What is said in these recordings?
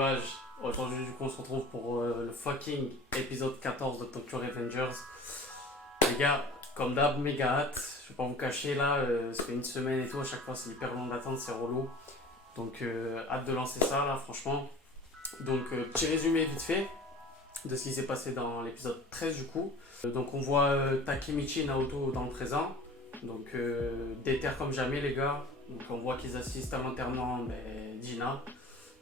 nuages. Aujourd'hui, du coup, on se retrouve pour le fucking épisode 14 de Tokyo Revengers. Les gars, comme d'hab, méga hâte. Je vais pas vous cacher là, ça fait une semaine et tout. À chaque fois, c'est hyper long d'attente, c'est relou. Donc, hâte de lancer ça là, franchement. Donc, petit résumé vite fait de ce qui s'est passé dans l'épisode 13 du coup. Donc, on voit Takemichi et Naoto dans le présent. Donc, déter comme jamais, les gars. Donc, on voit qu'ils assistent à l'enterrement d'Ina.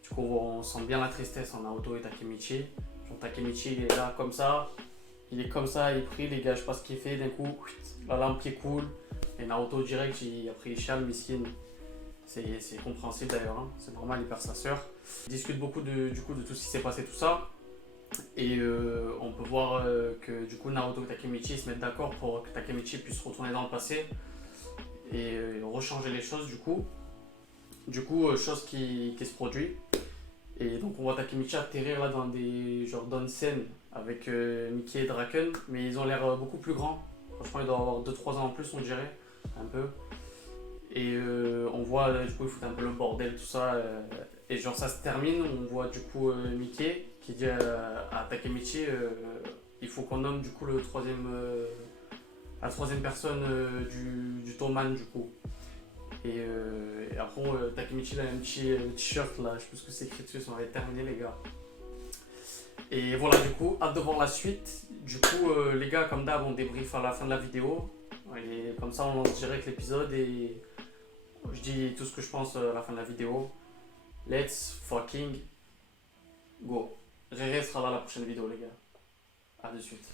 Du coup, on sent bien la tristesse en Naoto et Takemichi. Genre, Takemichi, il est là comme ça. Il est comme ça, il prie, les gars, je sais pas ce qu'il fait. D'un coup, la lampe qui coule. Et Naoto, direct, après, il chiale, miskin. C'est compréhensible d'ailleurs, hein. C'est normal, il perd sa sœur. Il discute beaucoup du coup, de tout ce qui s'est passé, tout ça. Et on peut voir que du coup, Naoto et Takemichi se mettent d'accord pour que Takemichi puisse retourner dans le passé et rechanger les choses, du coup. Chose qui se produit. Et donc on voit Takemichi atterrir là dans des genre d'onsen avec Mickey et Draken, mais ils ont l'air beaucoup plus grands. Franchement, ils doivent avoir 2-3 ans en plus, on dirait, un peu. Et on voit du coup ils foutent un peu le bordel, tout ça. Et genre ça se termine, on voit du coup Mickey qui dit à Takemichi il faut qu'on nomme du coup la troisième personne du Toman du coup. Et après, Takemichi il a un petit t-shirt là, je sais plus ce que c'est écrit dessus, ça va être terminé les gars. Et voilà, du coup, hâte de voir la suite. Du coup, les gars, comme d'hab, on débrief à la fin de la vidéo. Et comme ça, on lance direct l'épisode et je dis tout ce que je pense à la fin de la vidéo. Let's fucking go. Rere sera là la prochaine vidéo, les gars. A de suite.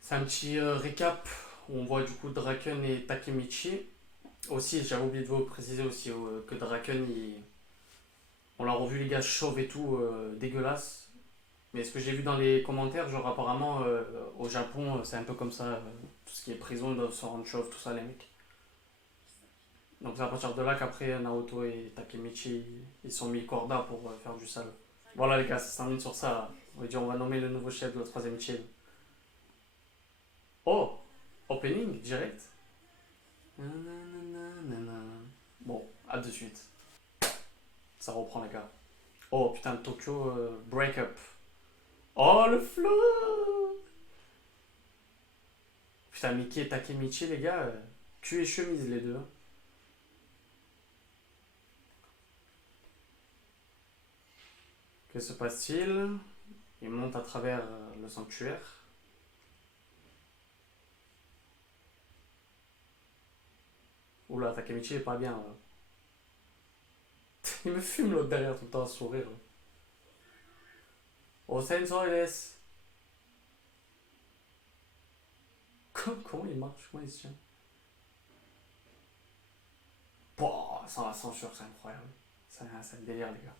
C'est un petit récap où on voit du coup Draken et Takemichi. Aussi, j'avais oublié de vous préciser aussi que Draken, on l'a revu les gars chauve et tout, dégueulasse. Mais ce que j'ai vu dans les commentaires, genre apparemment au Japon, c'est un peu comme ça, tout ce qui est prison, ils doivent se rendre chauve, tout ça les mecs. Donc c'est à partir de là qu'après Naoto et Takemichi, ils sont mis corda pour faire du sale. Voilà les gars, ça se termine sur ça. On va nommer le nouveau chef de la troisième team. Oh, opening direct. Bon, à de suite. Ça reprend les gars. Oh putain, Tokyo break-up. Oh le flow. Putain, Mickey et Takemichi les gars, cul et chemise les deux. Que se passe-t-il? Il monte à travers le sanctuaire. Oula, Takemichi est pas bien là. Il me fume l'autre derrière tout le temps à sourire. Oh, Sensoiles. Comment il marche? Comment il se tient? Pouah, sans la censure, c'est incroyable. C'est un délire, les gars.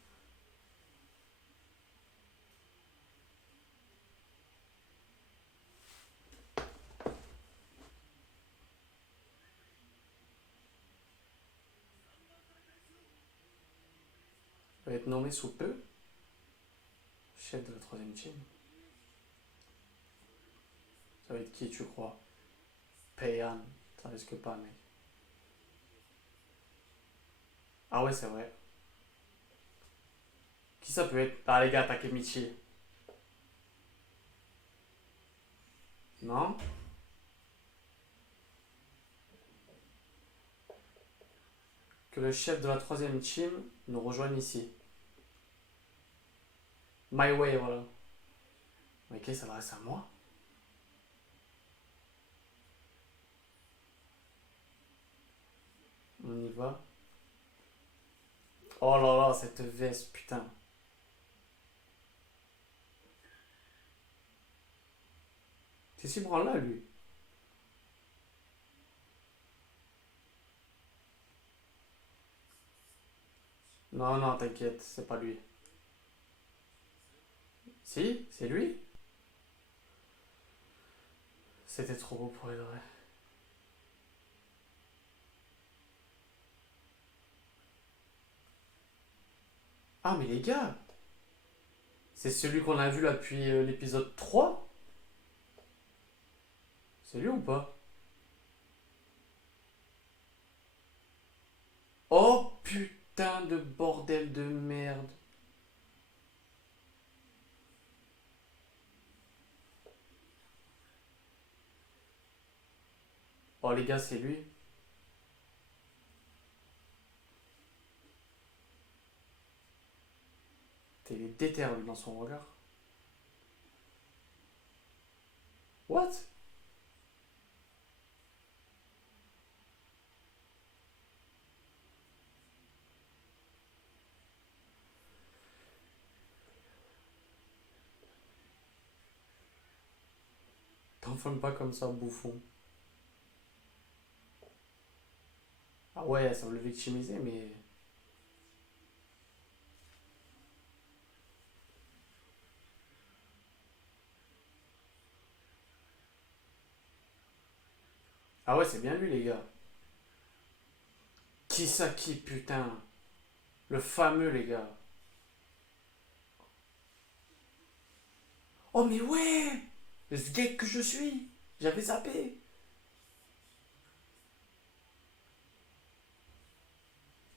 Il va être nommé sous peu chef de la troisième team. Ça va être qui, tu crois? Peihan. Ça risque pas, mec. Ah ouais, c'est vrai. Qui ça peut être? Ah, les gars, Takemichi. Non? Que le chef de la troisième team nous rejoigne ici. My way, voilà. Ok, ça s'adresse à moi? On y va. Oh là là, cette veste, putain. C'est si branle là, lui. Non, non, t'inquiète, c'est pas lui. Si, c'est lui? C'était trop beau pour être vrai. Ah, mais les gars, c'est celui qu'on a vu là depuis l'épisode 3. C'est lui ou pas? Oh putain de bordel de merde. Oh les gars, c'est lui. Il est déter lui dans son regard. What? T'enflammes pas comme ça, bouffon. Ah ouais, ça va le victimiser, mais. Ah ouais, c'est bien lui, les gars. Kisaki, putain. Le fameux, les gars. Oh, mais ouais! Le sgeg que je suis! J'avais zappé!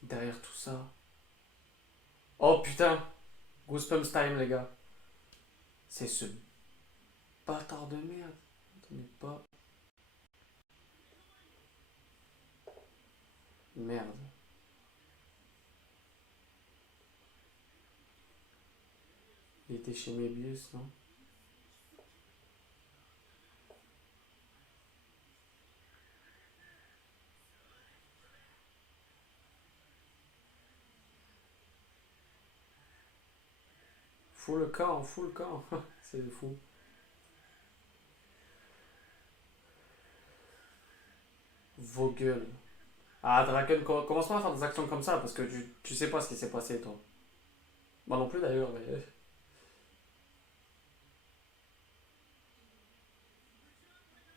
Derrière tout ça. Oh putain! Goosebumps time, les gars. C'est ce bâtard de merde. Attendez pas. Merde. Il était chez Mebius, non? Fous le camp. C'est fou. Vos gueules. Ah, Draken, commence pas à faire des actions comme ça parce que tu sais pas ce qui s'est passé, toi. Moi non plus d'ailleurs, mais.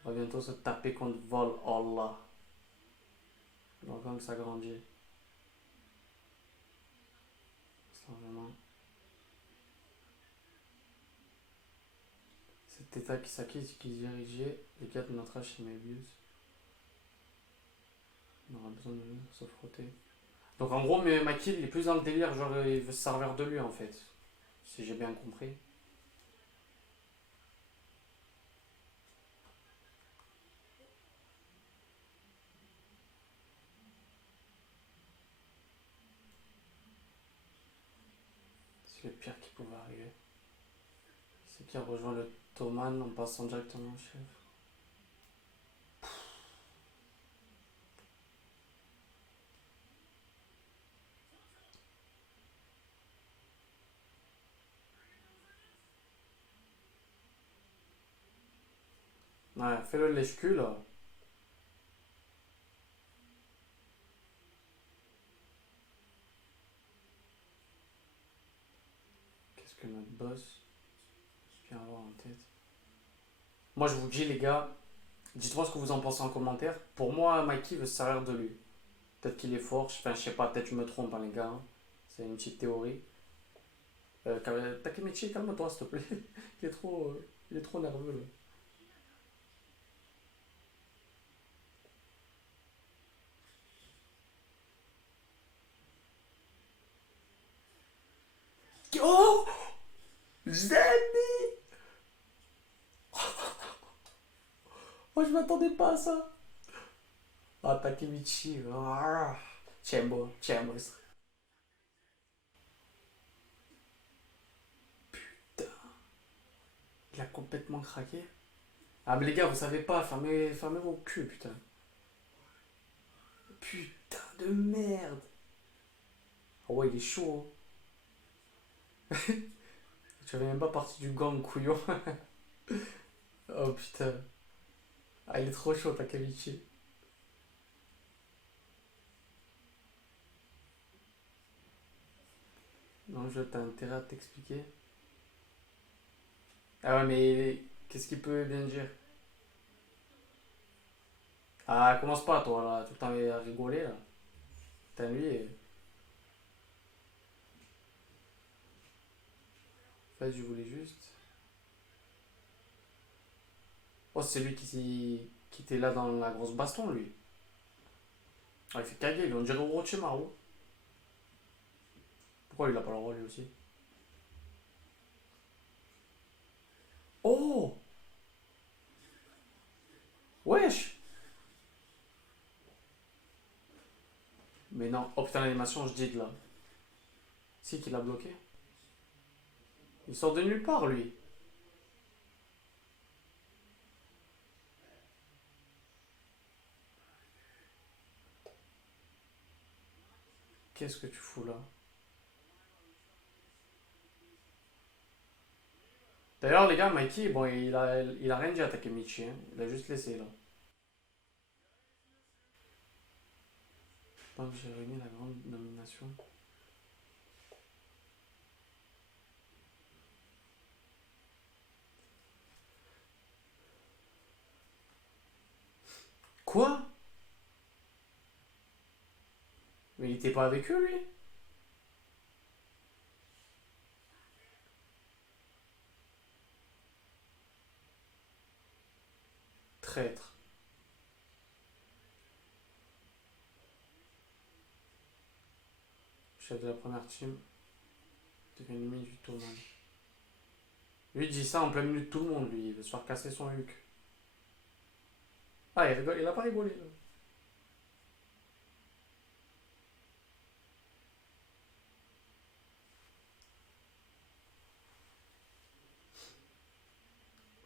On va bientôt se taper contre Vol Allah. Donc, comme ça grandit. C'est vraiment. C'était Takisaki qui dirigeait les 4 notre chez Mebius. On aura besoin de se frotter. Donc en gros, mais Maki il est plus dans le délire, genre il veut se servir de lui en fait. Si j'ai bien compris. C'est le pire qui pouvait arriver. C'est qui a rejoint le Toman en passant directement au chef. Ouais, fais-le lèche-cul là. Qu'est-ce que notre boss vient avoir en tête? Moi je vous dis les gars, dites-moi ce que vous en pensez en commentaire. Pour moi, Mikey veut se servir de lui. Peut-être qu'il est fort, enfin je sais pas, peut-être que je me trompe hein, les gars. Hein. C'est une petite théorie. Takemichi, calme-toi s'il te plaît. Il est trop nerveux là. Oh! Zen! Oh, je m'attendais pas à ça. Ah, Takemichi. Ah. Chembo, Chembo. Il a complètement craqué. Ah, mais les gars, vous savez pas, fermez vos culs, putain. Putain de merde. Oh, ouais, il est chaud. Tu avais même pas parti du gang, couillon. Oh, putain. Ah, il est trop chaud, Takemichi. Non, je t'ai intérêt à t'expliquer. Ah ouais, mais qu'est-ce qu'il peut bien dire? Ah, commence pas, toi, là, tout le temps à rigoler, là. Putain, lui, en fait, je voulais juste. Oh, c'est lui qui était là dans la grosse baston, lui. Ah, il fait caguer, lui, on dirait Orochimaru. Pourquoi il a pas le rôle, lui aussi? Oh! Wesh! Non. Oh putain, l'animation, je dis de là. Si, qu'il a bloqué. Il sort de nulle part, lui. Qu'est-ce que tu fous là? D'ailleurs, les gars, Mikey, bon, il a rien dit à Takemichi, hein. Il a juste laissé là. Je pense que j'ai réuni la grande nomination. Quoi? Mais il était pas avec eux, lui? Traître. Chef de la première team devient ennemi du tournoi. Lui il dit ça en plein milieu de tout le monde, lui. Il veut se faire casser son huc. Ah, il rigole, il a pas rigolé, là.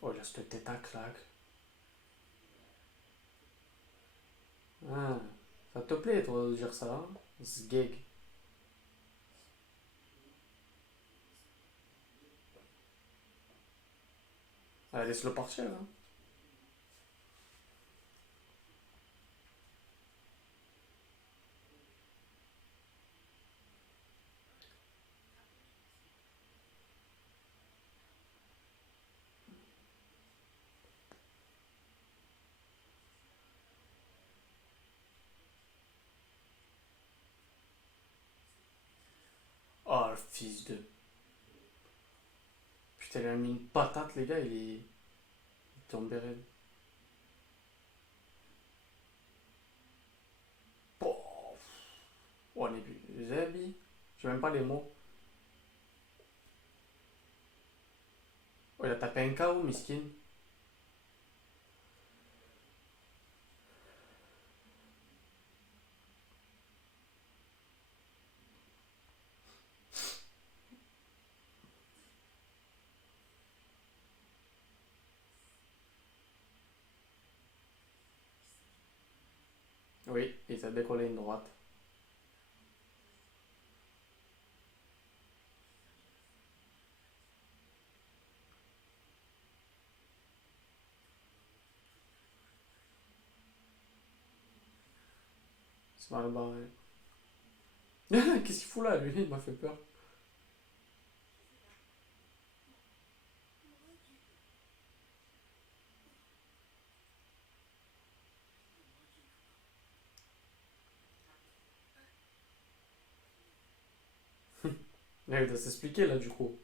Oh, il a cette tête à claque. Ah, ça te plaît, toi, de dire ça, hein? Sgeg. Ah, laisse-le partir, hein. Oh, le fils de. Putain, il a mis une patate, les gars, il est tombé raide. Oh, oh les habits. J'ai même pas les mots. Oh, il a tapé un KO, miskin. Oui, il s'est décollé une droite. C'est mal barré. Qu'est-ce qu'il fout là, lui? Il m'a fait peur. Là, il doit s'expliquer, là, du coup.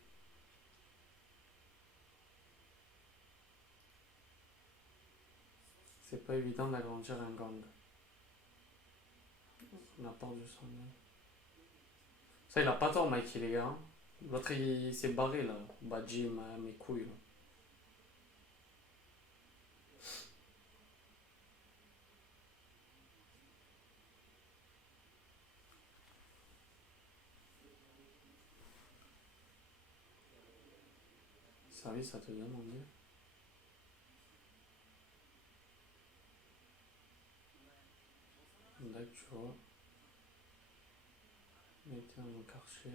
C'est pas évident d'agrandir un gang. On a perdu son nom. Ça, il a pas tort, Mikey, les gars, hein. L'autre, il s'est barré, là. Badji, mes couilles, là. Service, ça te donne envie. Là, tu vois. Mettez un quartier.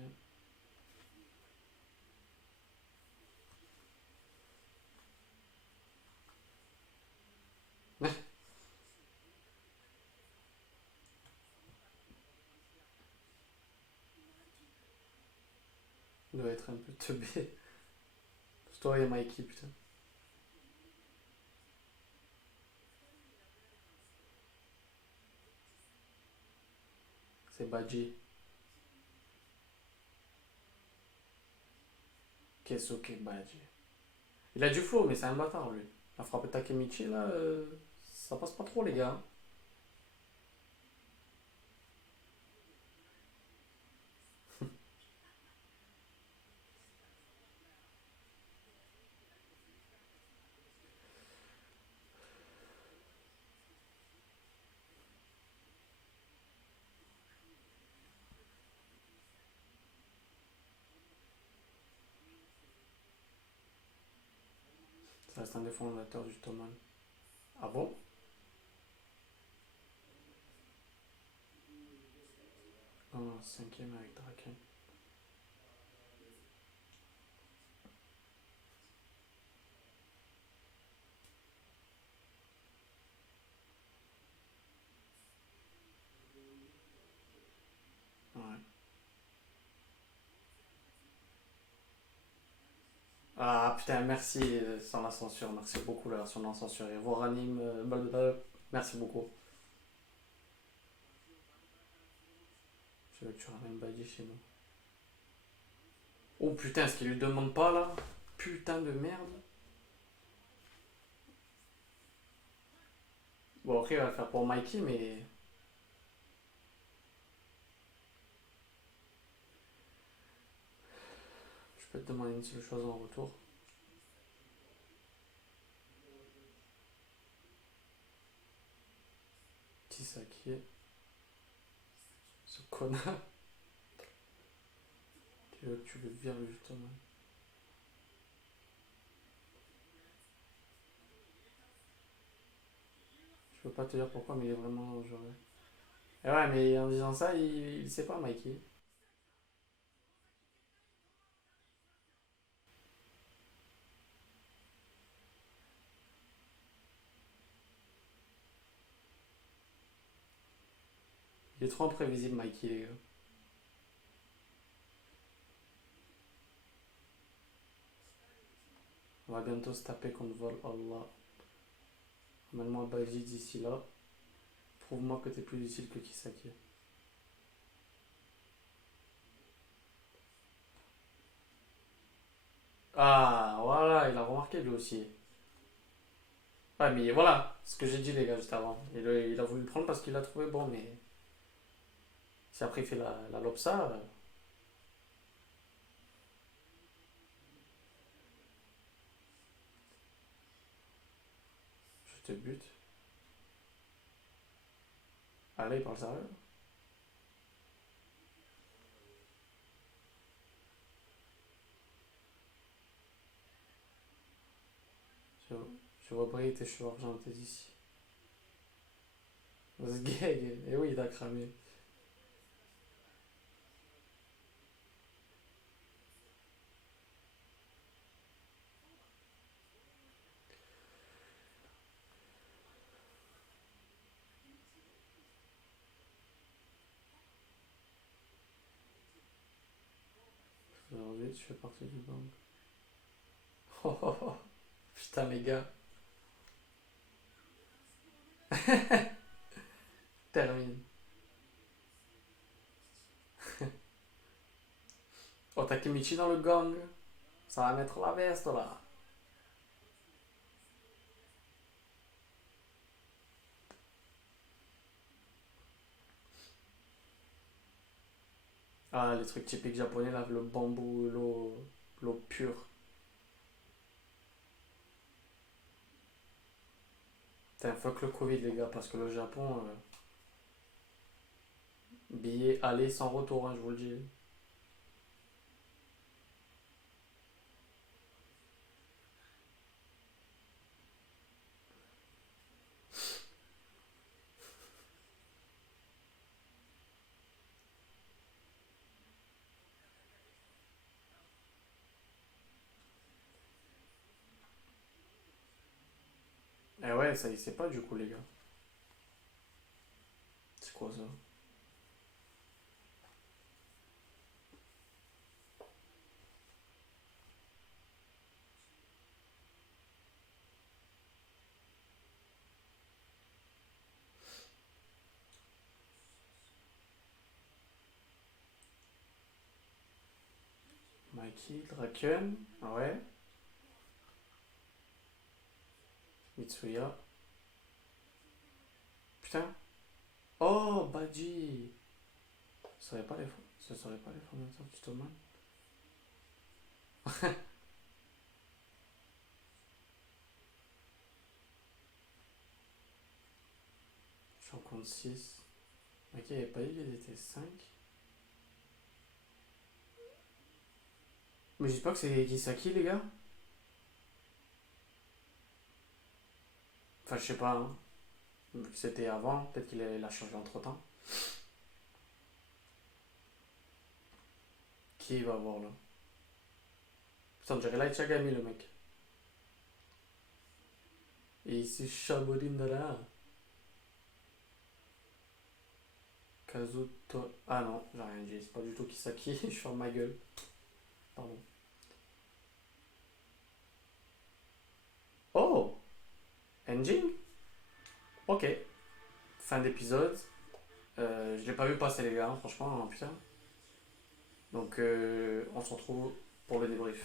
Il doit être un peu teubé. C'est toi et Mikey, putain. C'est Badji. Kesuke Badji. Il a du flow, mais c'est un bâtard, lui. La frappe Takemichi, là, ça passe pas trop, les gars. Ça reste un des fondateurs du Thoman. Ah bon? Non, cinquième avec Draken. Ouais. Ah putain, merci sans la censure. Merci beaucoup la version non censurée. Voranime, blablabla. Merci beaucoup. Je veux que tu ramènes Badji chez nous. Oh putain, ce qu'il lui demande pas là? Putain de merde. Bon, après, il va le faire pour Mikey, mais je peux te demander une seule chose en retour. Tisaki, ce connard. Tu veux que tu le vires justement. Je peux pas te dire pourquoi, mais il est vraiment dangereux. Et ouais, mais en disant ça, il sait pas, Mikey. Il est trop imprévisible, Mikey, les gars. On va bientôt se taper contre Vol, Allah. Ramène-moi Baji d'ici là. Prouve-moi que t'es plus utile que Kisaki. Ah, voilà, il a remarqué lui aussi. Ouais, mais voilà, ce que j'ai dit, les gars, juste avant. Il a voulu le prendre parce qu'il l'a trouvé bon, mais si après il fait la Lopsa, je te bute. Ah là, il parle sérieux. Je, je vois briller tes cheveux argentés d'ici. Ce gag, et oui, il a cramé. Aujourd'hui, tu fais partie du gang. Oh, oh, oh. Putain, les gars, termine. Oh, t'as Kimichi dans le gang. Ça va mettre la veste là. Ah, les trucs typiques japonais là, le bambou, l'eau pure. Putain, fuck le Covid, les gars, parce que le Japon, billet aller sans retour, hein, je vous le dis. Eh ouais, ça il sait pas du coup, les gars. C'est quoi ça? Mikey, Draken, ah ouais. Mitsuya. Putain. Oh, Baji. Ce serait pas les fondateurs du Toman. Je suis en compte 6. Ok, il avait pas dit qu'ils étaient 5. Mais je dis pas que c'est Kisaki, les gars. Enfin, je sais pas, hein. Vu que c'était avant, peut-être qu'il a changé entre temps. Qui va voir là? Ça, on dirait Light Yagami le mec. Et ici, Shaborin de là. Kazuto. Ah non, j'ai rien dit, c'est pas du tout Kisaki, je ferme ma gueule. Pardon. Oh! Ending? Ok. Fin d'épisode. Je l'ai pas vu passer les gars, hein, franchement, hein, putain. Donc on se retrouve pour le débrief.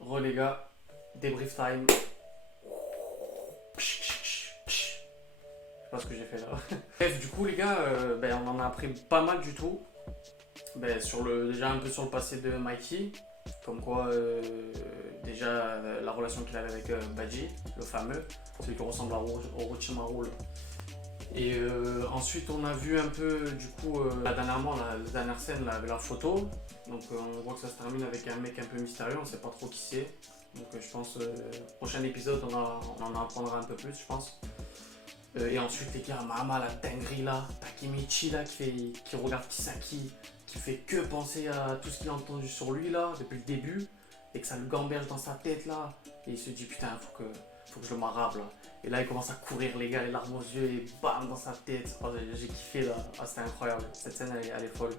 Re les gars, débrief time. Je sais pas ce que j'ai fait là. Bref, du coup les gars, on en a appris pas mal du tout. Déjà un peu sur le passé de Mikey. Comme quoi, déjà la relation qu'il avait avec Baji, le fameux, celui qui ressemble à Orochimaru là. Et ensuite, on a vu un peu, du coup, dernièrement, la dernière scène là, avec la photo. Donc, on voit que ça se termine avec un mec un peu mystérieux, on sait pas trop qui c'est. Donc, je pense, prochain épisode, on en apprendra un peu plus, je pense. Et ensuite, les gars, Mama, la dinguerie là, Takemichi là, qui regarde Kisaki, qui fait que penser à tout ce qu'il a entendu sur lui là, depuis le début, et que ça le gamberge dans sa tête là. Et il se dit, putain, faut que je le marabe là. Et là, il commence à courir, les gars, les larmes aux yeux, et bam, dans sa tête. Oh, j'ai kiffé là. Ah, c'était incroyable. Cette scène, elle est folle.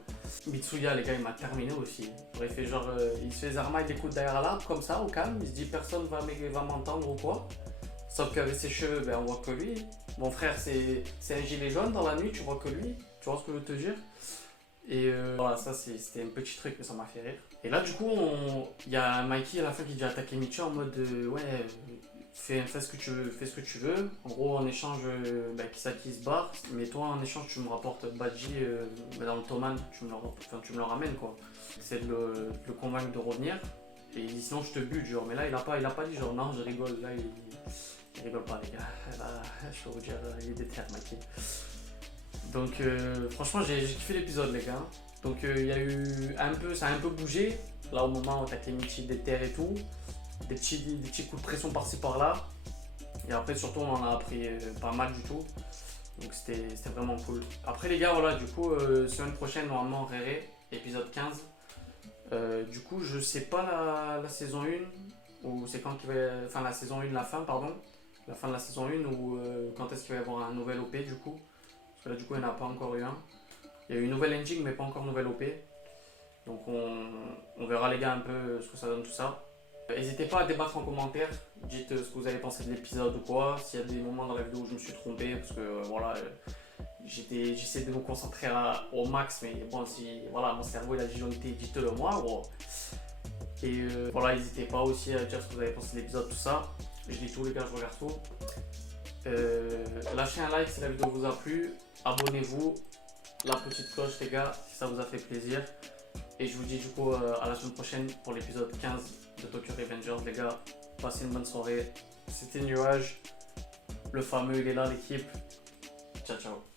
Mitsuya, les gars, il m'a terminé aussi. Il fait genre, il se fait les armes, il écoute derrière l'arbre, comme ça, au calme. Il se dit, personne va m'entendre ou quoi. Sauf qu'avec ses cheveux, on voit que lui. Mon frère, c'est un gilet jaune dans la nuit, tu vois que lui. Tu vois ce que je veux te dire? Et voilà, ça c'était un petit truc, mais ça m'a fait rire. Et là, du coup, il y a Mikey à la fin qui dit à Takemichi en mode ouais, fais ce que tu veux, fais ce que tu veux. En gros, en échange, Kisaki se barre, mais toi, en échange, tu me rapportes Baji dans le Toman, tu me le ramènes quoi. C'est de le convaincre de revenir. Et il dit sinon, je te bute, genre. Mais là, il a pas dit genre non, je rigole. Là, il rigole pas, les gars. Là, je peux vous dire, il est déter, Mikey. Donc franchement j'ai kiffé l'épisode les gars. Donc il y a eu ça a un peu bougé, là au moment où Takemichi déterre et tout, des petits coups de pression par-ci par-là. Et après surtout on en a appris pas mal du tout. Donc c'était vraiment cool. Après les gars voilà du coup semaine prochaine normalement Rere, épisode 15. Du coup je sais pas la saison 1, ou c'est quand qu'il va. Enfin la saison 1, la fin pardon. La fin de la saison 1 ou quand est-ce qu'il va y avoir un nouvel OP du coup. Là, du coup, il n'y en a pas encore eu un. Il y a eu une nouvelle engine, mais pas encore nouvelle OP. Donc, on verra, les gars, un peu ce que ça donne tout ça. N'hésitez pas à débattre en commentaire. Dites ce que vous avez pensé de l'épisode ou quoi. S'il y a des moments dans la vidéo où je me suis trompé, parce que voilà, j'essaie de me concentrer au max, mais bon, si voilà, mon cerveau il a disjoncté, dites-le moi. Gros. Et voilà, n'hésitez pas aussi à dire ce que vous avez pensé de l'épisode, tout ça. Je lis tout, les gars, je regarde tout. Lâchez un like si la vidéo vous a plu, abonnez-vous, la petite cloche les gars si ça vous a fait plaisir, et je vous dis du coup à la semaine prochaine pour l'épisode 15 de Tokyo Revengers les gars. Passez une bonne soirée, c'était Nuage, le fameux il est là l'équipe, ciao ciao.